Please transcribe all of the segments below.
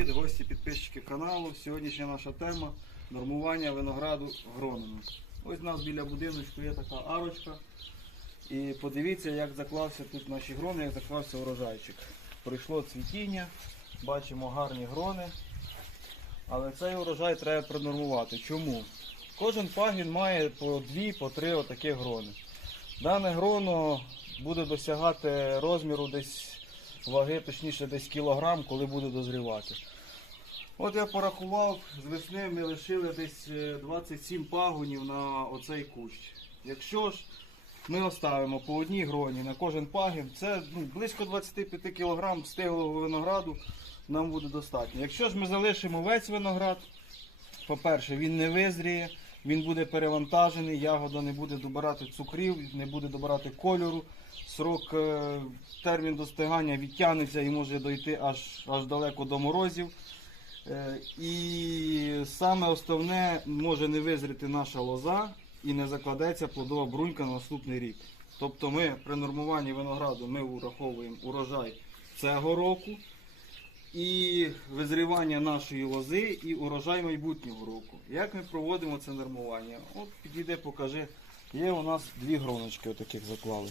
привіт, гості підписчики каналу. Сьогоднішня наша тема нормування винограду гронами. Ось у нас біля будиночку є така арочка. І подивіться, як заклався тут наші грони, як заклався урожайчик. Прийшло цвітіння, бачимо гарні грони. Але цей урожай треба пронормувати. Чому? Кожен пагін має по дві, по три отакі грони. Дане гроно буде досягати розміру десь ваги, точніше десь кілограм, коли буде дозрівати. От я порахував, з весни ми лишили десь е, 27 пагонів на оцей кущ. Якщо ж ми оставимо по одній гроні на кожен пагін, це ну, близько 25 кг стиглого винограду нам буде достатньо. Якщо ж ми залишимо весь виноград, по-перше, він не визріє, він буде перевантажений, ягода не буде добирати цукрів, не буде добирати кольору. Срок е, термін достигання відтягнеться і може дойти аж, аж далеко до морозів. Е, І саме основне може не визріти наша лоза і не закладеться плодова брунька на наступний рік. Тобто ми при нормуванні винограду ми ураховуємо урожай цього року і визрівання нашої лози і урожай майбутнього року. Як ми проводимо це нормування? От підійди, покажи. Є у нас дві гроночки отаких заклали.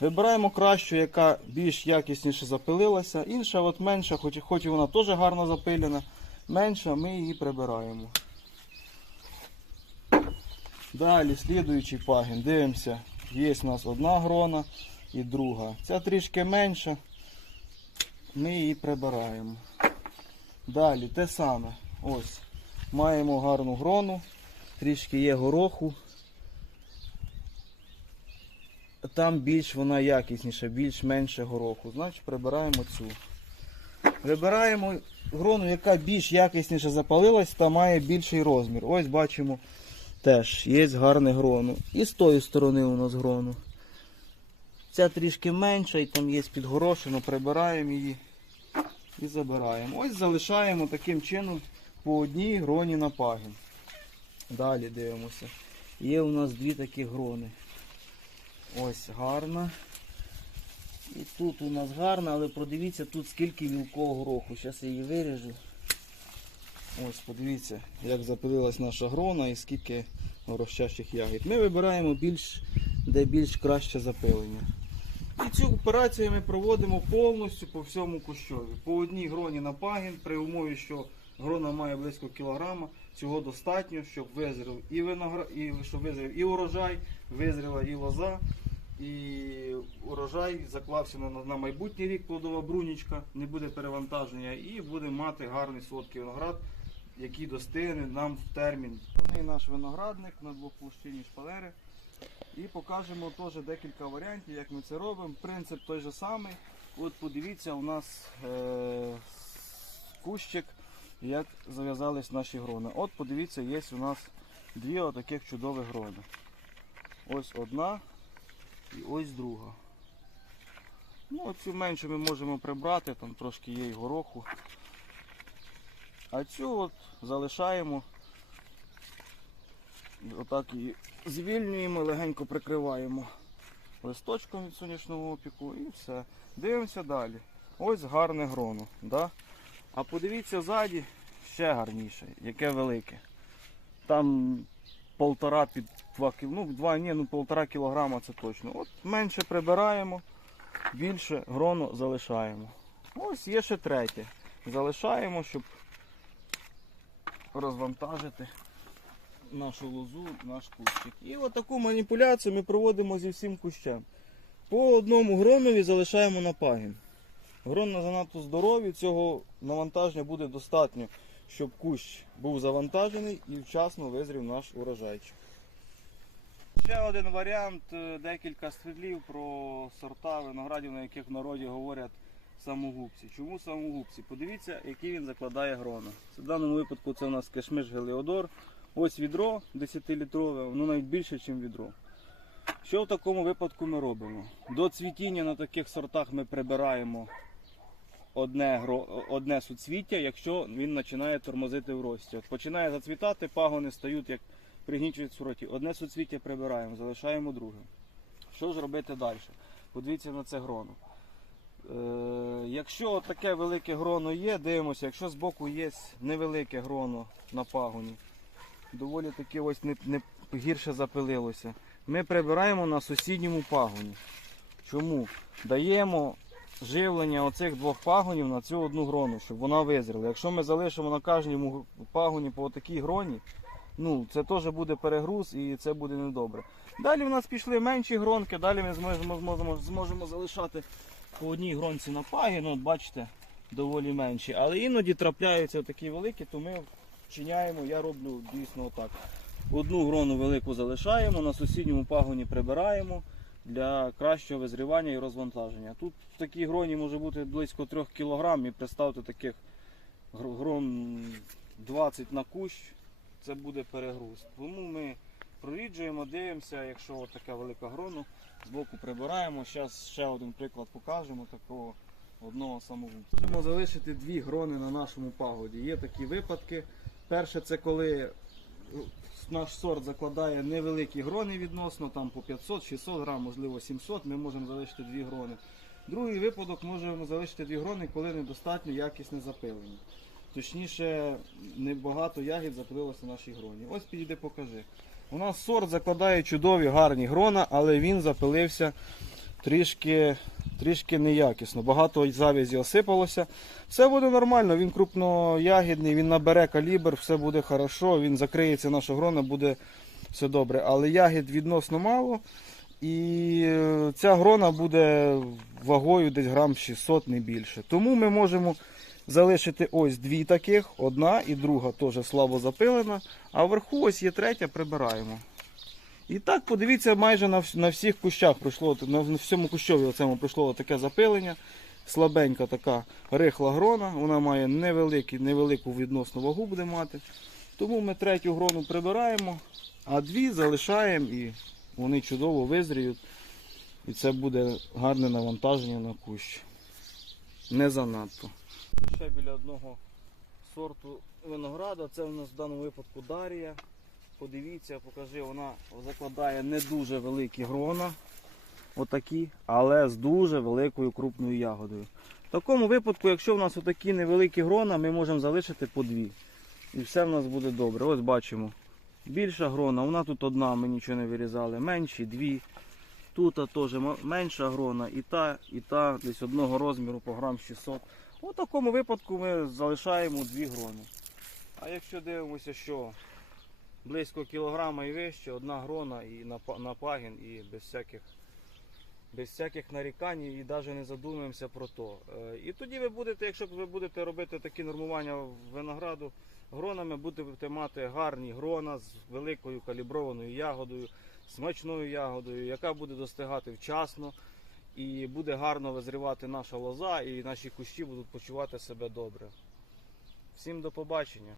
Вибираємо кращу, яка більш якісніше запилилася, інша от менша, хоч, хоч і вона теж гарно запилена, менша, ми її прибираємо. Далі, слідуючий пагін, дивимося, є у нас одна грона і друга. Ця трішки менша, ми її прибираємо. Далі те саме. Ось. Маємо гарну грону, трішки є гороху. Там більш вона якісніша, більш менше гороху. Значить прибираємо цю. Вибираємо грону, яка більш якісніше запалилась та має більший розмір. Ось бачимо теж є гарне грону. І з тої сторони у нас грону. Ця трішки менша і там є підгорошено, прибираємо її і забираємо. Ось залишаємо таким чином по одній гроні на пагін. Далі дивимося. Є у нас дві такі грони. Ось гарна. І тут у нас гарна, але подивіться тут скільки мілкого гороху. Зараз я її виріжу. Ось подивіться, як запилилась наша грона і скільки розчащих ягід. Ми вибираємо більш, де більш краще запилення. І цю операцію ми проводимо повністю по всьому кущові. По одній гроні на пагін, при умові, що грона має близько кілограма, цього достатньо, щоб визрів і виноград, і щоб визрів і урожай, визріла і лоза, і урожай заклався на, на майбутній рік плодова брунічка, не буде перевантаження і буде мати гарний солодкий виноград, який достигне нам в термін. Основний наш виноградник на двоплощині шпалери. І покажемо теж декілька варіантів, як ми це робимо. Принцип той же самий. От подивіться, у нас е- кущик, як зав'язались наші грони. От подивіться, є у нас дві отаких чудових грони. Ось одна і ось друга. Ну, оцю меншу ми можемо прибрати, там трошки є і гороху. А цю от залишаємо. Отак її звільнюємо, легенько прикриваємо листочком від сонячного опіку і все. Дивимося далі. Ось гарне гроно. Да? А подивіться ззаді ще гарніше, яке велике. Там полтора під два кіл... ну два, ні, ну полтора кілограма це точно. От менше прибираємо, більше гроно залишаємо. Ось є ще третє. Залишаємо, щоб розвантажити нашу лозу, наш кущик. І от таку маніпуляцію ми проводимо зі всім кущем. По одному гронові залишаємо на пагін. Грона занадто здорові, цього навантаження буде достатньо, щоб кущ був завантажений і вчасно визрів наш урожайчик. Ще один варіант, е, декілька слів про сорта виноградів, на яких в народі говорять самогубці. Чому самогубці? Подивіться, який він закладає грона. В даному випадку це у нас кишмиш Геліодор. Ось відро 10-літрове, воно навіть більше, ніж відро. Що в такому випадку ми робимо? До цвітіння на таких сортах ми прибираємо одне, гро- одне суцвіття, якщо він починає тормозити в рості. От починає зацвітати, пагони стають як пригнічують сороті. Одне суцвіття прибираємо, залишаємо друге. Що ж робити далі? Подивіться на це гроно. Е, якщо таке велике гроно є, дивимося, якщо збоку є невелике гроно на пагоні, доволі таки ось не, не гірше запилилося. Ми прибираємо на сусідньому пагоні. Чому? Даємо живлення оцих двох пагонів на цю одну грону, щоб вона визріла. Якщо ми залишимо на кожному пагоні по такій гроні, ну це теж буде перегруз і це буде недобре. Далі в нас пішли менші гронки, далі ми зможемо, зможемо, зможемо залишати по одній гронці на пагін, от бачите, доволі менші. Але іноді трапляються такі великі, то ми вчиняємо, я роблю дійсно отак. Одну грону велику залишаємо, на сусідньому пагоні прибираємо для кращого визрівання і розвантаження. Тут в такій гроні може бути близько 3 кг і представте таких грон 20 на кущ, це буде перегруз. Тому ми проріджуємо, дивимося, якщо така велика грону, збоку прибираємо. Зараз ще один приклад покажемо такого одного самогубця. Можемо залишити дві грони на нашому пагоді. Є такі випадки. Перше, це коли наш сорт закладає невеликі грони відносно, там по 500-600 грам, можливо 700, ми можемо залишити дві грони. Другий випадок можемо залишити дві грони, коли недостатньо якісне запилення. Точніше, небагато ягід запилилося в нашій гроні. Ось підійди покажи. У нас сорт закладає чудові гарні грона, але він запилився трішки, трішки неякісно. Багато завязі осипалося. Все буде нормально, він крупноягідний, він набере калібр, все буде хорошо, він закриється наша грона, буде все добре. Але ягід відносно мало. І е, ця грона буде вагою десь грам 600 не більше. Тому ми можемо залишити ось дві таких, одна і друга теж слабо запилена, а вверху ось є третя, прибираємо. І так, подивіться, майже на, на всіх кущах пройшло, на, всьому кущові оцьому пройшло таке запилення. Слабенька така рихла грона, вона має невеликий, невелику відносну вагу буде мати. Тому ми третю грону прибираємо, а дві залишаємо і вони чудово визріють. І це буде гарне навантаження на кущ. Не занадто. Ще біля одного сорту винограда. Це у нас в даному випадку Дарія. Подивіться, покажи, вона закладає не дуже великі грона, отакі, але з дуже великою крупною ягодою. В такому випадку, якщо в нас отакі невеликі грона, ми можемо залишити по дві. І все в нас буде добре. Ось бачимо. Більша грона, вона тут одна, ми нічого не вирізали. Менші дві. Тут теж менша грона, і та, і та десь одного розміру по грам 600. У такому випадку ми залишаємо дві грони. А якщо дивимося, що близько кілограма і вище, одна грона і на, на пагін, і без всяких, без всяких нарікань, і навіть не задумуємося про то. Е, І тоді ви будете, якщо ви будете робити такі нормування винограду гронами, будете мати гарні грона з великою каліброваною ягодою, смачною ягодою, яка буде достигати вчасно. І буде гарно визрівати наша лоза, і наші кущі будуть почувати себе добре. Всім до побачення.